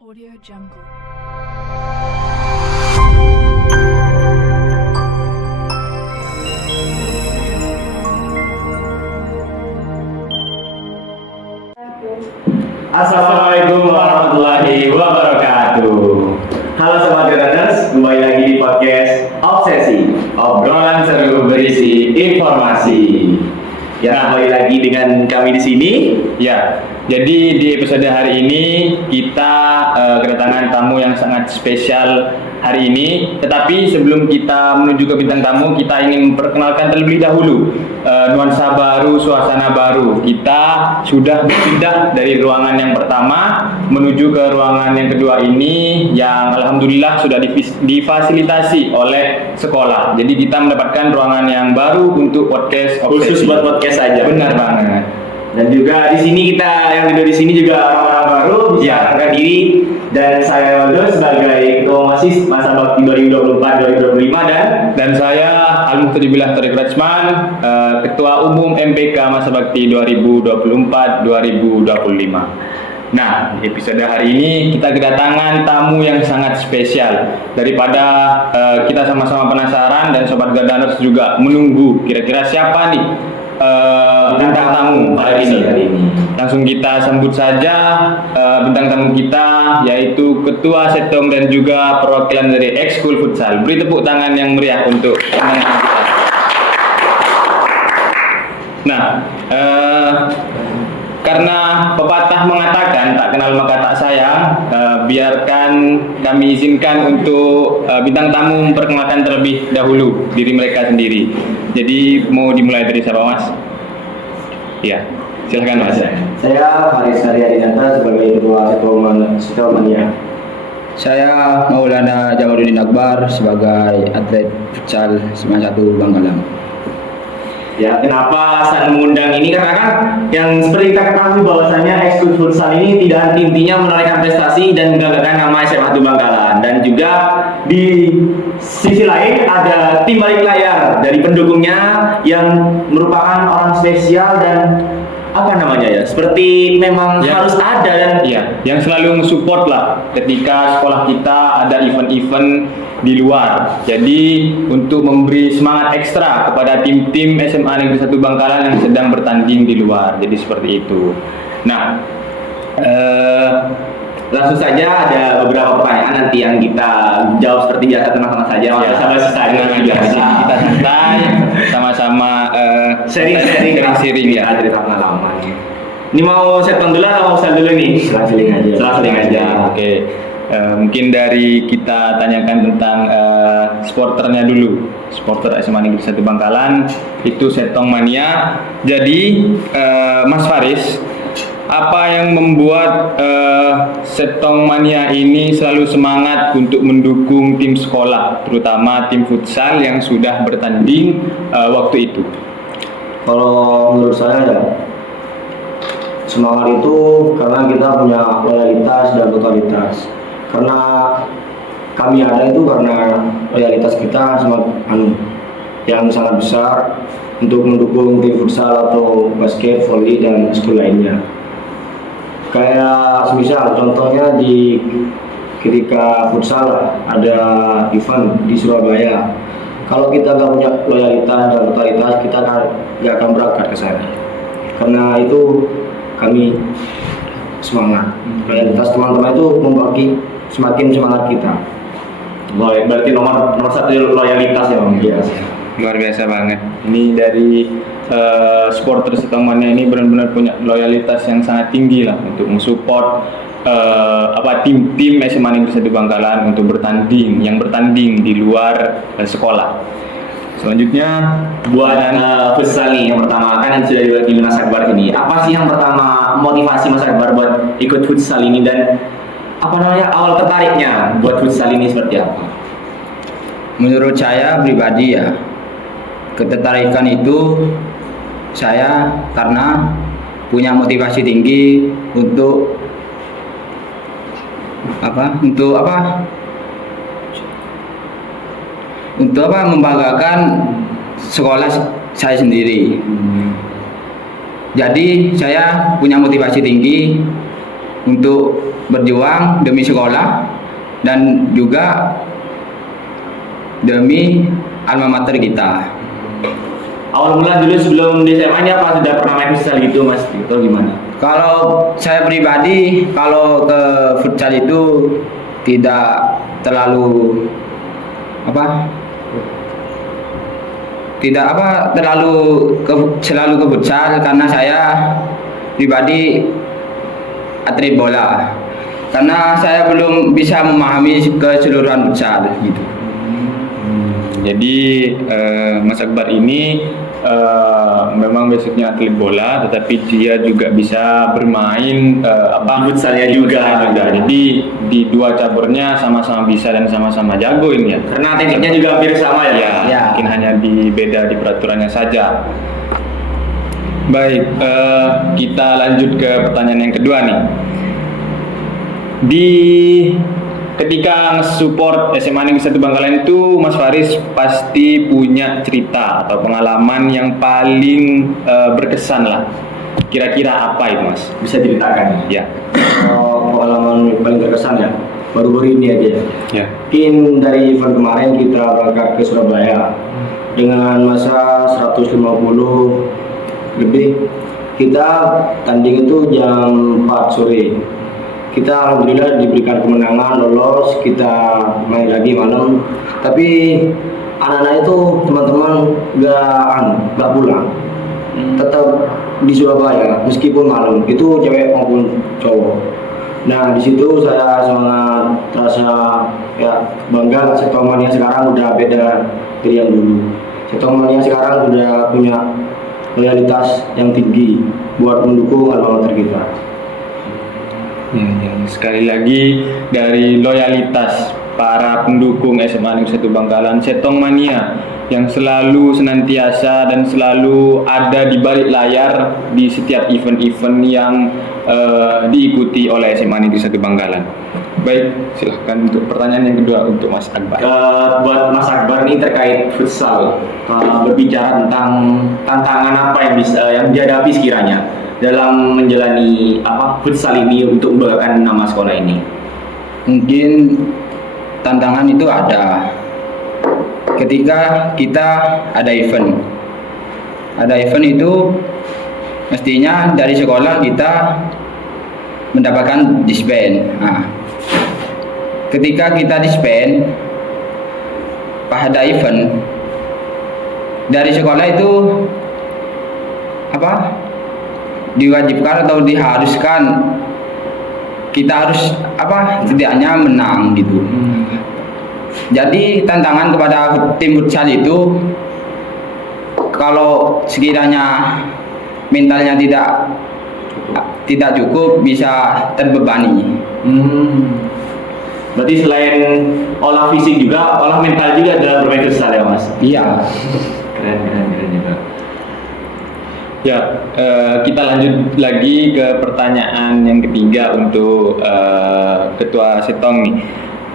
Audio Jungle. Assalamualaikum warahmatullahi wabarakatuh. Halo Sobat Graners, kembali lagi di podcast Obsesi, obrolan seru berisi informasi. Ya, kembali lagi dengan kami di sini. Ya, jadi di episode hari ini kita kedatangan tamu yang sangat spesial hari ini. Tetapi sebelum kita menuju ke bintang tamu, kita ingin memperkenalkan terlebih dahulu nuansa baru, suasana baru. Kita sudah berpindah dari ruangan yang pertama menuju ke ruangan yang kedua ini, yang alhamdulillah sudah difasilitasi oleh sekolah. Jadi kita mendapatkan ruangan yang baru untuk podcast Khusus buat podcast saja. Benar banget. Dan juga di sini kita yang tidur di sini juga orang-orang baru bisa perkenalkan diri. Dan saya Waldo sebagai ketua MASIS masa bakti 2024-2025 dan saya Al-Muhtadibillah Tariq Rajman, ketua umum MPK masa bakti 2024-2025. Nah, di episode hari ini kita kedatangan tamu yang sangat spesial. Daripada kita sama-sama penasaran dan Sobat Gardaners juga menunggu kira-kira siapa nih bintang tamu hari ini. Langsung kita sambut saja bintang tamu kita, yaitu Ketua Setong dan juga perwakilan dari Ekskul Futsal. Beri tepuk tangan yang meriah untuk teman kita. Nah, karena pepatah mengatakan tak kenal maka tak sayang, biarkan kami izinkan untuk bintang tamu memperkenalkan terlebih dahulu diri mereka sendiri. Jadi mau dimulai dari siapa, Mas? Iya, silakan Mas. Saya Haris Haryadinata sebagai ketua Setomania. Saya Maulana Jamaluddin Akbar sebagai atlet futsal SMA 1 Bangkalan. Ya, kenapa saya mengundang ini? Karena kan yang seperti kita ketahui bahwasanya Ekskul Futsal ini tidak intinya menorehkan prestasi dan membanggakan nama SMA 1 Bangkalan. Dan juga di sisi lain ada tim balik layar dari pendukungnya yang merupakan orang spesial dan apa namanya ya, seperti memang Ya. harus ada dan yang selalu mensupport lah ketika sekolah kita ada event-event di luar. Jadi untuk memberi semangat ekstra kepada tim-tim SMA Negeri 1 Bangkalan yang sedang bertanding di luar. Jadi seperti itu. Nah, langsung saja ada beberapa pertanyaan nanti yang kita jawab seperti biasa, tenang-tenang saja. Ya, Sama-sama saja kita santai sama-sama sharing ya. cerita pengalaman. Ini mau setting dulu atau mau start dulu nih? Selang-seling aja. Oke. Mungkin dari kita tanyakan tentang supporternya dulu. Supporter SMA Negeri 1 Bangkalan itu Setong Mania. Jadi Mas Faris, apa yang membuat Setong Mania ini selalu semangat untuk mendukung tim sekolah, terutama tim futsal yang sudah bertanding waktu itu? Kalau menurut saya ya, semangat itu karena kita punya loyalitas dan totalitas. Karena kami ada itu karena loyalitas kita yang sangat besar untuk mendukung tim futsal atau basket, volley dan school lainnya. Kayak semisal contohnya ketika futsal ada event di Surabaya. Kalau kita nggak punya loyalitas dan totalitas, kita nggak akan berangkat ke sana. Karena itu kami semangat. Loyalitas teman-teman itu membagi semakin semangat kita. Berarti nomor satu loyalitas ya, Bang. Iya. Luar biasa banget. Ini dari supporter Setong Mania ini benar-benar punya loyalitas yang sangat tinggi lah untuk mensupport tim-tim SMA Negeri 1 Bangkalan untuk bertanding di luar sekolah. Selanjutnya Buat futsal nih, yang pertama kan yang sudah diwakili Mas Akbar ini. Apa sih yang pertama motivasi Mas Akbar buat ikut futsal ini dan apa namanya awal tertariknya buat futsal ini seperti apa? Menurut saya pribadi ya, ketertarikan itu saya karena punya motivasi tinggi untuk membanggakan sekolah saya sendiri. Jadi saya punya motivasi tinggi untuk berjuang demi sekolah dan juga demi alma mater kita. Awal mula dulu sebelum di SMA ini apa sudah pernah main futsal gitu Mas? Itu gimana? Kalau saya pribadi, kalau ke futsal itu tidak terlalu selalu ke futsal, karena saya pribadi atlet bola. Karena saya belum bisa memahami keseluruhan futsal gitu. Jadi Mas Akbar ini memang basicnya atlet bola, tetapi dia juga bisa bermain Futsalnya juga. Jadi di dua caburnya sama-sama bisa dan sama-sama jago ini ya. Karena tekniknya juga hampir sama ya. Ya, Ya. mungkin hanya beda di peraturannya saja. Baik, kita lanjut ke pertanyaan yang kedua nih. Ketika nge-support SMA Negeri 1 Bangkalan itu, Mas Faris pasti punya cerita atau pengalaman yang paling berkesan lah. Kira-kira apa itu, Mas? Bisa ceritakan. Ya. Pengalaman paling berkesan ya, baru-baru ini aja. Ya. Mungkin dari event kemarin kita berangkat ke Surabaya dengan masa 150 lebih. Kita tanding itu jam 4 sore. Kita alhamdulillah diberikan kemenangan, lolos, kita main lagi malam. Tapi anak-anak itu teman-teman gak pulang, tetap di Surabaya meskipun malam, itu cewek maupun cowok. Nah di situ saya sangat terasa ya bangga. Setomania sekarang udah beda dari yang dulu. Setomania sekarang udah punya loyalitas yang tinggi buat mendukung alma mater kita. Ya, sekali lagi dari loyalitas para pendukung SMA Negeri 1 Bangkalan, Setong Mania yang selalu senantiasa dan selalu ada di balik layar di setiap event-event yang diikuti oleh SMA Negeri 1 Bangkalan. Baik, silahkan untuk pertanyaan yang kedua untuk Mas Akbar. Buat Mas Akbar nih terkait futsal, berbicara tentang tantangan apa yang dihadapi sekiranya dalam menjalani futsal ini untuk membanggakan nama sekolah ini. Mungkin tantangan itu ada ketika kita ada event itu mestinya dari sekolah kita mendapatkan disband. Nah, ketika kita disband pada event dari sekolah itu diwajibkan atau diharuskan kita harus setidaknya menang gitu. Jadi tantangan kepada tim futsal itu, kalau sekiranya mentalnya tidak cukup, bisa terbebani. Berarti selain olah fisik juga, olah mental juga dalam bermain futsal ya Mas? Iya. Keren juga. Ya, kita lanjut lagi ke pertanyaan yang ketiga untuk Ketua Setong nih.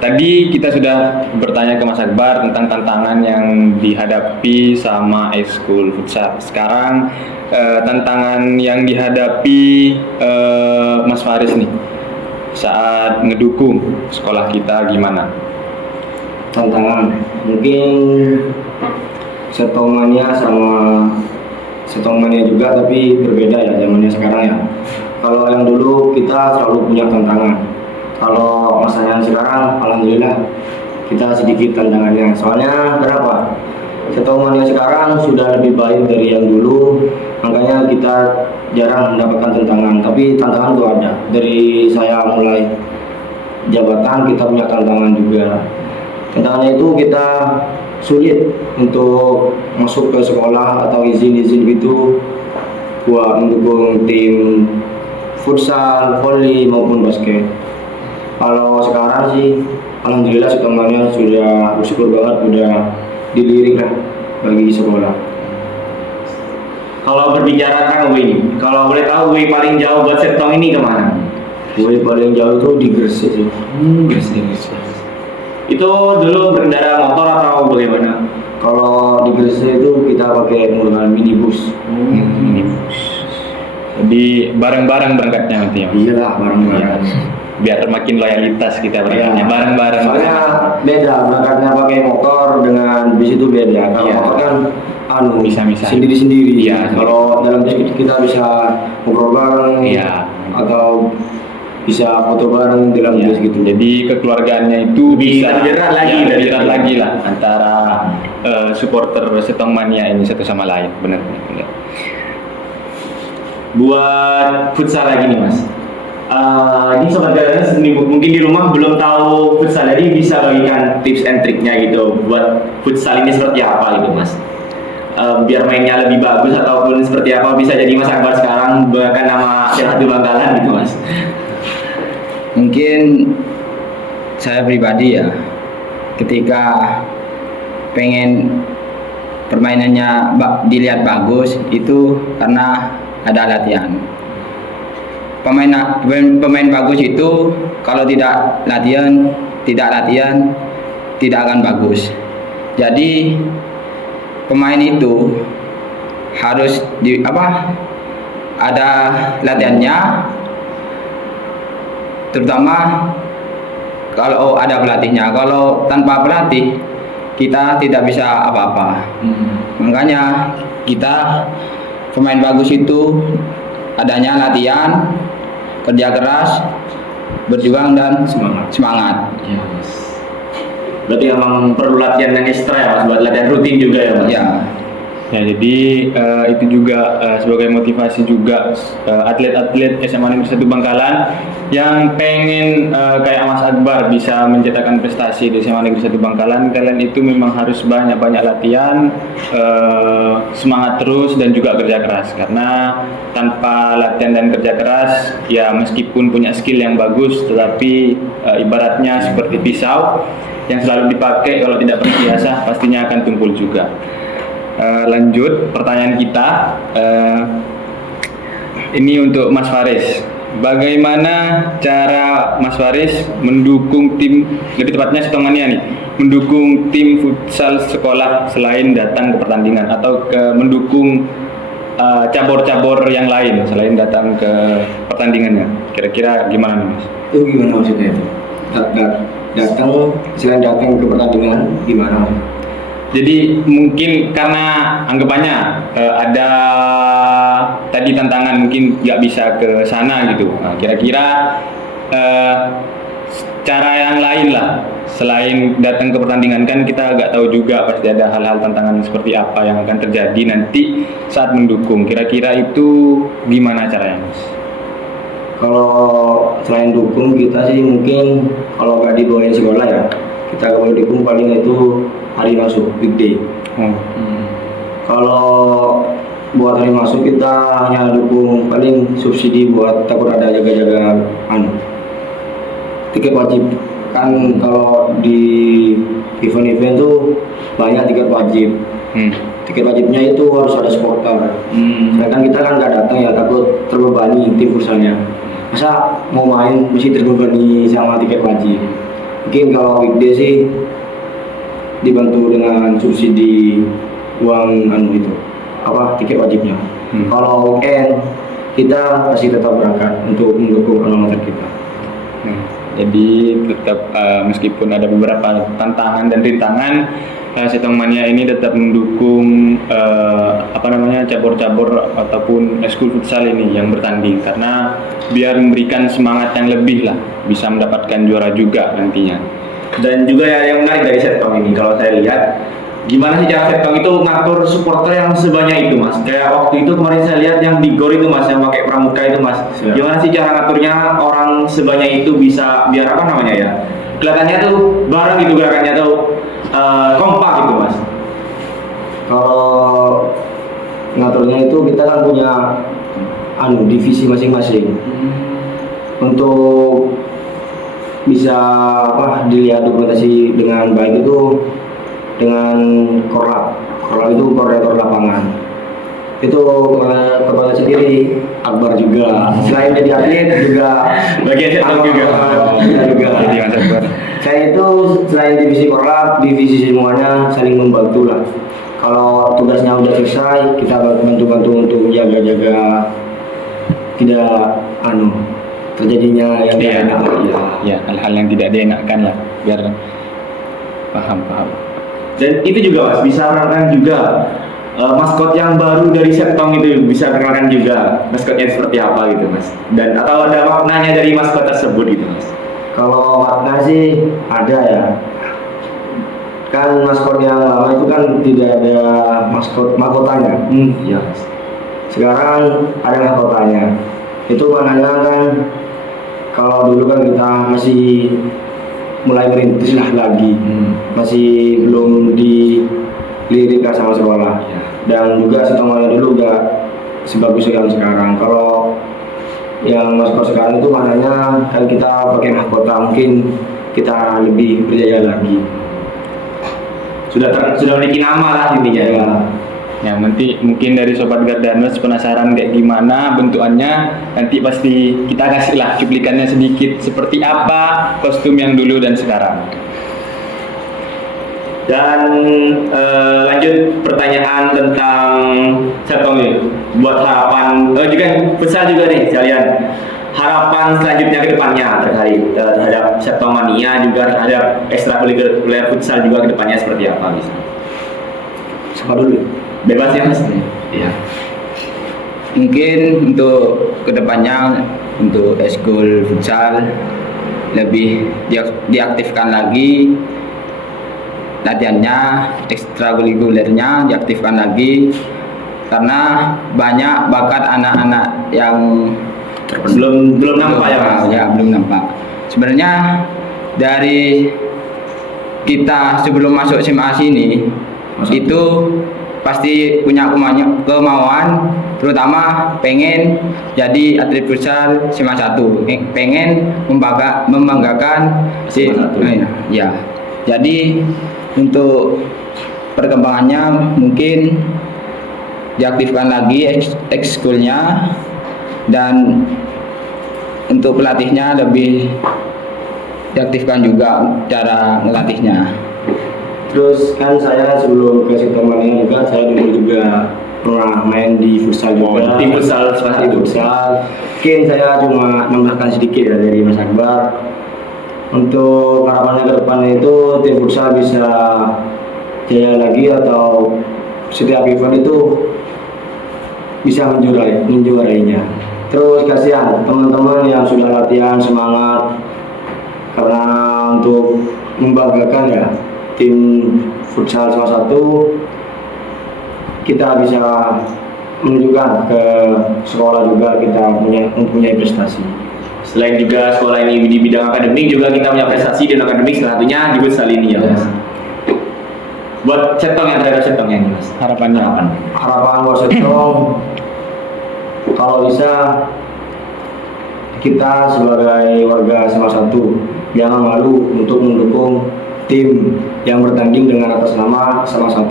Tadi kita sudah bertanya ke Mas Akbar tentang tantangan yang dihadapi sama ekskul futsal. Sekarang tantangan yang dihadapi Mas Faris nih saat ngedukung sekolah kita gimana? Tantangan mungkin Setomania sama Setomania juga, tapi berbeda ya zamannya sekarang ya. Kalau yang dulu kita selalu punya tantangan, kalau masanya sekarang alhamdulillah kita sedikit tantangannya. Soalnya kenapa? Setomania sekarang sudah lebih baik dari yang dulu, makanya kita jarang mendapatkan tantangan. Tapi tantangan itu ada. Dari saya mulai jabatan kita punya tantangan juga. Tantangannya itu kita sulit untuk masuk ke sekolah atau izin gitu buat mendukung tim futsal, volley maupun basket. Kalau sekarang sih alhamdulillah semuanya sudah bersyukur banget, udah dilirik lah bagi sekolah. Kalau berbicara tentang WI, kalau boleh tahu WI paling jauh buat Setong ini kemana? WI paling jauh itu di Gresik sih. Gresik. Itu dulu berkendara motor atau bagaimana? Kalau di Gresik itu kita pakai menggunakan minibus. Minibus. Jadi bareng-bareng berangkatnya nanti ya? Iyalah bareng-bareng. biar makin loyalitas kita berangkatnya bareng-bareng. Soalnya beda berangkatnya pakai motor dengan bis itu beda. Kalau Iya. motor kan Bisa-bisa. sendiri-sendiri. Iya, Kalau dalam bis kita bisa ngobrol bareng Iya. atau bisa foto bareng dalam Ya, bis gitu. jadi kekeluargaannya itu Lebih bisa erat lagi ya, dari lebih erat itu. lagi lah antara supporter Setong Mania ini satu sama lain, benar. Buat futsal lagi nih mas. Ini sobat Galanas mungkin di rumah belum tahu futsal, jadi bisa bagikan tips and triknya gitu buat futsal ini seperti apa gitu mas. Biar mainnya lebih bagus ataupun seperti apa bisa jadi Mas Akbar sekarang bahkan nama Satu Bangkalan gitu mas. Mungkin saya pribadi ya, ketika pengen permainannya dilihat bagus itu karena ada latihan. Pemain bagus itu kalau tidak latihan tidak akan bagus. Jadi pemain itu harus ada latihannya, terutama kalau ada pelatihnya. Kalau tanpa pelatih kita tidak bisa apa-apa. Makanya kita pemain bagus itu adanya latihan, kerja keras, berjuang dan semangat. Ya, mas. Berarti emang perlu latihan yang ekstra ya mas, buat latihan rutin juga ya mas. Ya, Ya, jadi itu juga sebagai motivasi juga atlet-atlet SMA Negeri 1 Bangkalan yang pengen kayak Mas Akbar bisa mencetakkan prestasi di SMA Negeri 1 Bangkalan. Kalian itu memang harus banyak-banyak latihan, semangat terus dan juga kerja keras. Karena tanpa latihan dan kerja keras, ya meskipun punya skill yang bagus, tetapi ibaratnya seperti pisau yang selalu dipakai, kalau tidak pernah diasah pastinya akan tumpul juga. Lanjut pertanyaan kita, ini untuk Mas Faris. Bagaimana cara Mas Faris mendukung tim, lebih tepatnya Setong Mania nih, mendukung tim futsal sekolah selain datang ke pertandingan atau mendukung cabur-cabur yang lain selain datang ke pertandingannya? Kira-kira gimana nih Mas? Itu gimana maksudnya itu? Datang selain datang ke pertandingan gimana? Jadi mungkin karena anggapannya ada tadi tantangan mungkin nggak bisa ke sana gitu. Nah, kira-kira cara yang lain lah selain datang ke pertandingan, kan kita nggak tahu juga pasti ada hal-hal tantangan seperti apa yang akan terjadi nanti saat mendukung. Kira-kira itu gimana caranya, Mas? Kalau selain dukung kita sih mungkin kalau nggak dibawain sekolah ya, kita kalau dukung paling itu hari masuk weekday. Kalau buat hari masuk kita hanya dukung paling subsidi buat takut ada jaga-jaga tiket wajib. Kan kalau di event-event tuh banyak tiket wajib. Tiket wajibnya itu harus ada supporter. Sedangkan kita kan nggak datang ya, takut terbebani tim futsalnya. Masa mau main mesti terbebani sama tiket wajib. Mungkin kalau weekday sih dibantu dengan subsidi uang itu tiket wajibnya. Kalau weekend kita masih tetap berangkat untuk mendukung alma mater kita. Jadi tetap meskipun ada beberapa tantangan dan rintangan, Setong Mania ini tetap mendukung cabur-cabur ataupun eskul futsal ini yang bertanding, karena biar memberikan semangat yang lebih lah, bisa mendapatkan juara juga nantinya. Dan juga yang menarik dari Setong ini, kalau saya lihat gimana sih cara Setong itu ngatur supporter yang sebanyak itu mas. Kayak waktu itu kemarin saya lihat yang di GOR itu mas, yang pakai pramuka itu mas. Siap. Gimana sih cara ngaturnya orang sebanyak itu bisa biar kelihatannya tuh bareng gitu, gerakannya tuh kompak gitu mas. Kalau ngaturnya itu kita kan punya divisi masing-masing. Untuk bisa dilihat dokumentasi dengan baik itu dengan korlap itu koordinator lapangan. Itu kepala sendiri Akbar juga. Selain jadi atlet juga Bagian Setong juga. juga. Jadi Mas Akbar. Saya itu selain divisi korlap, divisi semuanya saling membantu lah. Kalau tugasnya udah selesai, kita bantu-bantu untuk jaga-jaga tidak terjadinya yang Iya. tidak enak. Ya, hal-hal yang tidak dienakkan lah, biar paham. Dan itu juga Mas, bisa kenalkan juga maskot yang baru dari Setong itu, bisa kenalkan juga maskotnya seperti apa gitu Mas. Dan atau ada maknanya dari maskot tersebut gitu Mas. Kalau makna sih ada ya. Kan maskot yang lama itu kan tidak ada mahkotanya. Iya Mas. Sekarang ada mahkotanya. Itu maknanya kan kalau dulu kan kita masih mulai merintis lah lagi, masih belum dilirik lah sama sekolah. Iya. Dan juga semuanya dulu gak sebagus yang sekarang. Kalau yang maskot sekarang itu maknanya kan kita pakai mahkota, mungkin kita lebih berjaya lagi. Sudah memiliki nama lah intinya ya. Ya, nanti mungkin dari Sobat Gardaners penasaran kayak gimana bentukannya, nanti pasti kita kasih lah cuplikannya sedikit seperti apa kostum yang dulu dan sekarang. Dan lanjut pertanyaan tentang Setong nih. Buat harapan juga besar juga nih kalian. Harapan selanjutnya ke depannya terhadap Setong Mania, juga terhadap ekstrakurikuler futsal juga ke depannya seperti apa misalnya. Siapa dulu? Bebas ya Mas. Iya. Mungkin untuk kedepannya untuk eskul futsal lebih diaktifkan lagi, latihannya, ekstrakurikulernya diaktifkan lagi, karena banyak bakat anak-anak yang belum nampak ya Mas. Ya, belum nampak. Sebenarnya dari kita sebelum masuk SMA sini itu pasti punya kemauan, terutama pengen jadi atlet futsal SMA 1, pengen membanggakan SMA 1. ya. Jadi untuk perkembangannya mungkin diaktifkan lagi ekskulnya, dan untuk pelatihnya lebih diaktifkan juga cara ngelatihnya. Terus kan saya sebelum ke Setong Mania juga, saya dulu juga pernah main di futsal juga. Di futsal salah Di satu. futsal. Mungkin saya cuma nambahkan sedikit ya dari Mas Akbar. Untuk harapannya ke depan itu tim futsal bisa jaya lagi, atau setiap event itu bisa menjuarainya. Terus kasihan teman-teman yang sudah latihan semangat, karena untuk membanggakan ya tim futsal salah satu, kita bisa menunjukkan ke sekolah juga kita mempunyai prestasi. Selain juga sekolah ini di bidang akademik, juga kita punya prestasi di akademik, salah satunya di futsal ini ya Mas. Buat Setong yang terhadap Setong yang Mas. Harapannya apa? Harapan buat Setong, kalau bisa kita sebagai warga SMA 1 jangan malu untuk mendukung tim yang bertanding dengan atas nama SMA 1.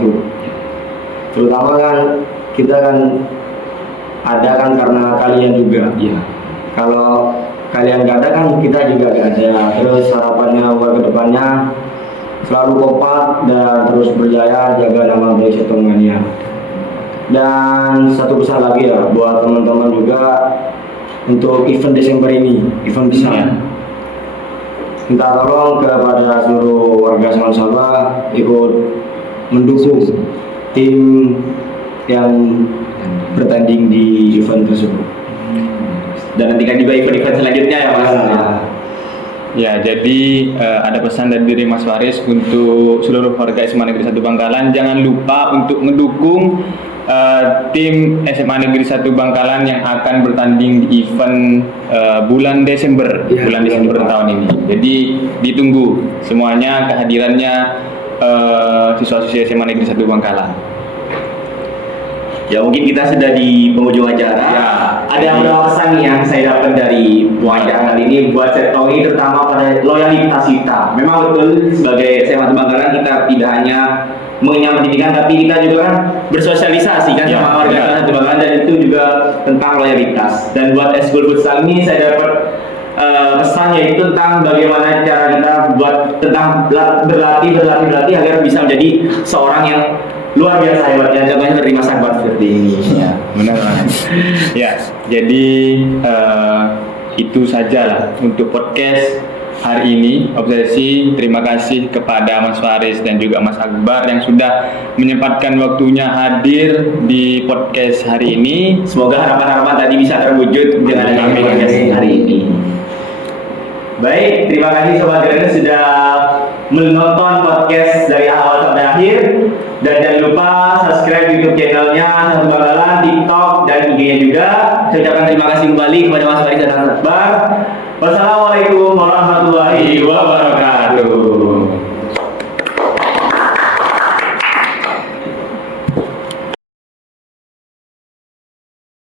Terutama kan kita kan ada kan karena kalian juga. Iya. Kalau kalian gak ada kan kita juga gak ada. Terus harapannya buat kedepannya selalu kompak dan terus berjaya jaga nama baik Setong Mania. Dan satu pesan lagi ya buat teman-teman juga untuk event Desember ini, event besar. Minta tolong kepada seluruh warga Samansaba ikut mendukung tim yang bertanding di event tersebut. Dan nantikan juga event-event selanjutnya ya Mas. Ya, jadi ada pesan dari diri Mas Faris untuk seluruh warga SMA Negeri 1 Bangkalan, jangan lupa untuk mendukung tim SMA Negeri 1 Bangkalan yang akan bertanding di event bulan Desember, Ya, bulan Desember tahun ini. Jadi ditunggu semuanya kehadirannya siswa-siswa SMA Negeri 1 Bangkalan. Ya mungkin kita sudah di penghujung acara. Ya. Ada beberapa pesan nih yang saya dapat dari wawancara kali ini buat Setong ini, terutama pada loyalitas kita. Memang betul sebagai SMA Bangkalan kita tidak hanya mengenyam pendidikan, tapi kita juga kan bersosialisasi kan Ya, sama warga benar. SMA Bangkalan, dan itu juga tentang loyalitas. Dan buat eskul futsal ini saya dapat pesan yaitu tentang bagaimana cara kita buat tentang berlatih agar bisa menjadi seorang yang luar biasa hebatnya, contohnya seperti Mas Akbar seperti ini. Ya, benar Mas. Ya, jadi itu sajalah untuk podcast hari ini. Obsesi, terima kasih kepada Mas Faris dan juga Mas Akbar yang sudah menyempatkan waktunya hadir di podcast hari ini. Semoga harapan-harapan tadi bisa terwujud dengan adanya podcast hari ini. Baik, terima kasih Sobat Granus sudah menonton podcast dari awal sampai akhir. Dan jangan lupa subscribe YouTube channelnya Satu Bangkalan, TikTok, dan IG-nya juga. Saya ucapkan terima kasih kembali kepada Mas Faris dan Mas Akbar. Wassalamualaikum warahmatullahi wabarakatuh.